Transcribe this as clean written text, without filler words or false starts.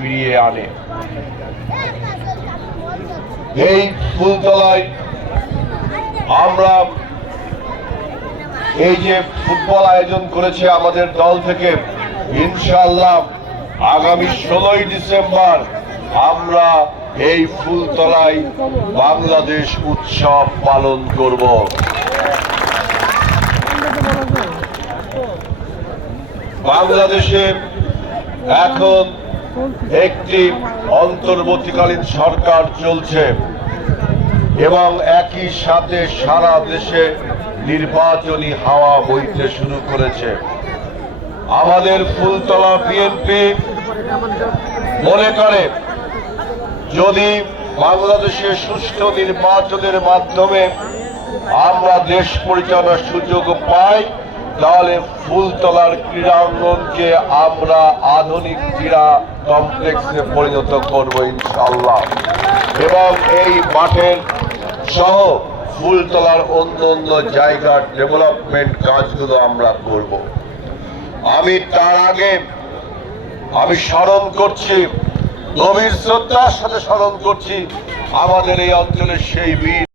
ফিরিয়ে আনে। এই ফুলতলায় আমরা এই যে ফুটবল আয়োজন করেছে আমাদের দল থেকে, ইনশাআল্লাহ আগামী 16ই ডিসেম্বর আমরা এই ফুলতলায় বাংলাদেশ উৎসব পালন করব। বাংলাদেশে এখন একটি অন্তর্বর্তীকালীন সরকার চলছে এবং একই সাথে সারা দেশে নির্বাচনী হাওয়া বইতে শুরু করেছে। আমাদের ফুলতলা বিএনপি মনে করে যদি বাংলাদেশে সুষ্ঠু নির্বাচনের মাধ্যমে আমরা দেশ পরিচালনার সুযোগ পাই, তাহলে ফুলতলার ক্রীড়াঙ্গনকে আমরা আধুনিক ক্রীড়া কমপ্লেক্সে পরিণত করব ইনশাআল্লাহ, এবং এই মাঠের সহ ফুলতলার অন্য জায়গার ডেভেলপমেন্ট কাজগুলো আমরা করব। আমি তার আগে স্মরণ করছি, গভীর শ্রদ্ধার সাথে স্মরণ করছি আমাদের এই অঞ্চলের সেই বীর